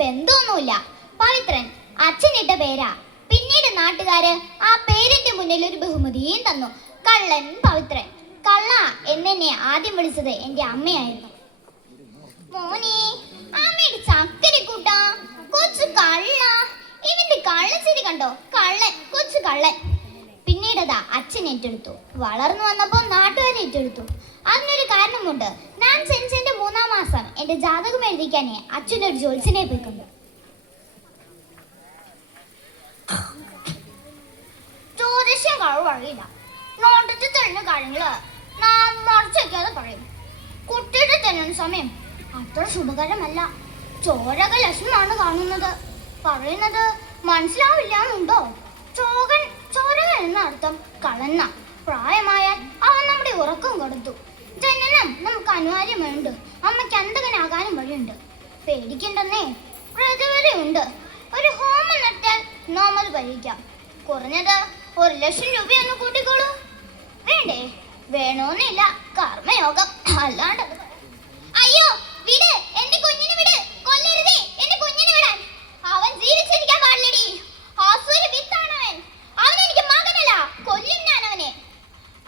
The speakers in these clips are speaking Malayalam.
ബന്ധമൊന്നുമില്ല. പവിത്രൻ അച്ഛനിട്ട പേരാ. പിന്നീട് നാട്ടുകാര് ആ പേരിന്റെ മുന്നിൽ ഒരു ബഹുമതിയും തന്നു. കള്ളൻ പവിത്രൻ. കള്ള എന്നെ ആദ്യം വിളിച്ചത് എന്റെ അമ്മയായിരുന്നു. മോനെ, അമ്മയുടെ ചക്കരക്കൂട്ടാ, കൊച്ചു കള്ള. ഇവന്റെ കള്ളച്ചിരി കണ്ടോ, കള്ളൻ, കൊച്ചു കള്ളൻ. പിന്നീടതാ അച്ഛൻ ഏറ്റെടുത്തു. വളർന്നു വന്നപ്പോ നാട്ടുകാർ ഏറ്റെടുത്തു. അതിനൊരു കാരണമുണ്ട്. ഞാൻ ജനിച്ചതിന്റെ 3-ാം മാസം എന്റെ ജാതകം എഴുതിക്കാനേ അച്ഛനൊരു ജോത്സ്യനെ പോയിക്കൊണ്ട്. ജ്യോതിഷം കഴിവ് പറയില്ല. നോട്ടത്തിൽ തെളിഞ്ഞ കാര്യങ്ങള് നാം മറച്ചേക്കാതെ പറയും. കുട്ടിയുടെ ജനന സമയം അത്ര ശുഭകരമല്ല. ചോരക ലക്ഷണമാണ് കാണുന്നത്. പറയുന്നത് മനസ്സിലാവില്ല എന്നുണ്ടോ? ചോരക എന്ന അർത്ഥം കളന്ന. പ്രായമായാൽ അവൻ നമ്മുടെ ഉറക്കം കൊടുത്തു. ജനനം നമുക്ക് അനിവാര്യമുണ്ട്. അമ്മയ്ക്ക് അന്തകനാകാനും വഴിയുണ്ട്. പേടിക്കണ്ടെന്നേ, പ്രതിവരയുണ്ട്. ഒരു ഹോമം നട്ടാൽ നോമൽ കഴിക്കാം. കുറഞ്ഞത് 1,00,000 രൂപയൊന്ന് കൂട്ടിക്കോളൂ. വേണ്ടേ? വേണോന്നില്ല. കർമ്മയോഗം അല്ലാണ്ട്. അയ്യോ വിട്, എന്റെ കുഞ്ഞിനെ വിട്. കൊല്ലരുതേ, എന്റെ കുഞ്ഞിനെ വിടാൻ. അവൻ ജീവിച്ചിരിക്കാൻ പാടില്ലടി. ആസുര വിത്താണവൻ. അവൻ എനിക്ക് മകനല്ല, കൊല്ലും ഞാൻ അവനെ.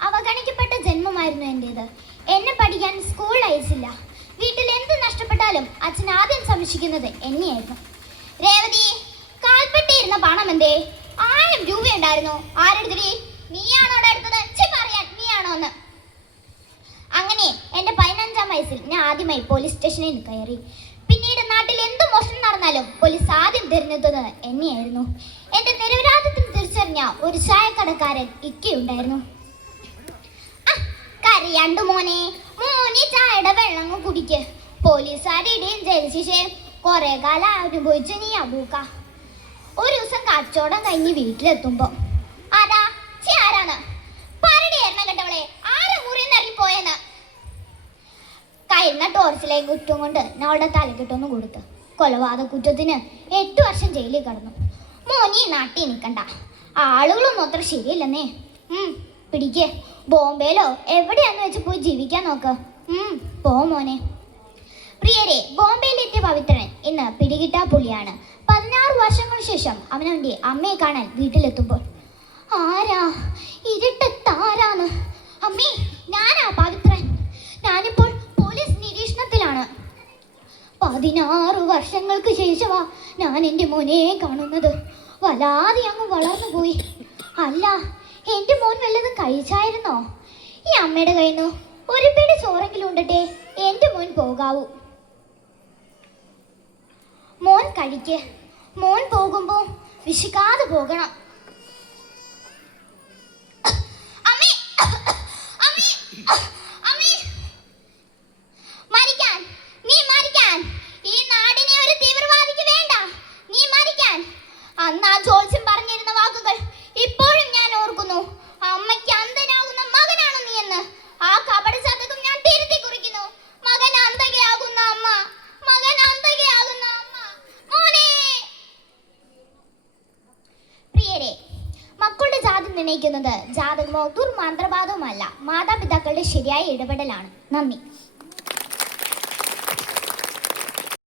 അവഗണിക്കപ്പെട്ട ജന്മമായിരുന്നു എന്റേത്. എന്നെ പഠിക്കാൻ സ്കൂൾ അയച്ചില്ല. വീട്ടിൽ എന്ത് നഷ്ടപ്പെട്ടാലും അച്ഛൻ ആദ്യം സംരക്ഷിക്കുന്നത് എന്നെയായിരുന്നു. രേവതി, കാൽപ്പെട്ടിരുന്ന പണം എന്തേ? 1000 രൂപ ഉണ്ടായിരുന്നു. ആരെടുത്തടി? നീയാണോ എടുത്തത്? പറയാൻ നീയാണോന്ന്. അങ്ങനെ എന്റെ 15-ാം വയസ്സിൽ ഞാൻ ആദ്യമായി പോലീസ് സ്റ്റേഷനിൽ കയറി. പിന്നീട് നാട്ടിൽ എന്ത് മോഷണം നടന്നാലും പോലീസ് ആദ്യം തിരഞ്ഞെടുത്തത് എന്നെയായിരുന്നു. എന്റെ നിരപരാധത്തിന് തിരിച്ചറിഞ്ഞ ഒരു ചായക്കടക്കാരൻ ഇക്കയുണ്ടായിരുന്നു. കരയാണ്ടു മോനെ, മോനെ ചായയുടെ വെള്ളം കുടിക്ക്. പോലീസുകാരുടെയും ജയിൽ ശിക്ഷയും കുറെ കാലം അനുഭവിച്ച നീ അബൂക്ക. ഒരു ദിവസം കച്ചവടം കഴിഞ്ഞ് വീട്ടിലെത്തുമ്പോ ആരാണ് പറടിയായിരുന്നു കേട്ടവളെ, ആരെ മുറിന്ന് ഇറങ്ങിപ്പോയെന്ന്. കയ്യുന്ന ടോർച്ചിലേക്ക് കുറ്റം കൊണ്ട് ഞങ്ങളുടെ തലക്കെട്ടൊന്ന് കൊടുത്ത്. കൊലപാതക കുറ്റത്തിന് 8 വർഷം ജയിലിൽ കിടന്നു. മോനി നാട്ടിൽ നിൽക്കണ്ട. ആളുകളൊന്നും അത്ര ശരിയല്ലെന്നേ. പിടിക്ക്. ബോംബെയിലോ എവിടെയാന്ന് വെച്ച് പോയി ജീവിക്കാൻ നോക്ക്. പോ മോനെ. പ്രിയരെ, ബോംബെയിലെത്തിയ പവിത്രൻ ഇന്ന് പിടികിട്ടാ പുള്ളിയാണ്. 16 വർഷങ്ങൾക്ക് ശേഷം അവനവൻ്റെ അമ്മയെ കാണാൻ വീട്ടിലെത്തുമ്പോൾ ആരാ ഇരുട്ടത്താരാന്ന്? അമ്മേ, ഞാനാ പവിത്രൻ. ഞാനിപ്പോൾ പോലീസ് നിരീക്ഷണത്തിലാണ്. 16 വർഷങ്ങൾക്ക് ശേഷമാ ഞാൻ എൻ്റെ മോനെ കാണുന്നത്. വല്ലാതെ അങ്ങ് വളർന്നു പോയി. അല്ല, എൻ്റെ മോൻ വല്ലതും കഴിച്ചായിരുന്നോ? ഈ അമ്മയുടെ കയ്യിൽ നിന്ന് ഒരു പിടി ചോറെങ്കിലും ഉണ്ടട്ടെ, എൻ്റെ മോൻ പോകാവൂ. മോൻ കഴിക്ക്. മോൻ പോകുമ്പോ വിശക്കാതെ പോകണം. ഈ നാടിനെ ഒരു തീവ്രവാദിക്ക് വേണ്ട. നീ മരിക്കാൻ. അന്ന് ആ ജോത്സ്യം പറഞ്ഞിരുന്ന വാക്കുകൾ ഇപ്പോഴും ഞാൻ ഓർക്കുന്നു. അമ്മയ്ക്ക് അന്ധനാകുന്ന മകനാണ് നീ എന്ന്. ആ കപട ജാതകം ഞാൻ തിരുത്തി കുറിക്കുന്നു. മകൻ അന്ധകയാകുന്ന അമ്മ, മകൻ അന്ധകയാകുന്ന അമ്മ. മോനെ. പ്രിയരെ, മക്കളുടെ ജാതി നിർണ്ണയിക്കുന്നത് ജാതകമോ ദുർമന്ത്രവാദവുമല്ല, മാതാപിതാക്കളുടെ ശരിയായ ഇടപെടലാണ്. നന്ദി.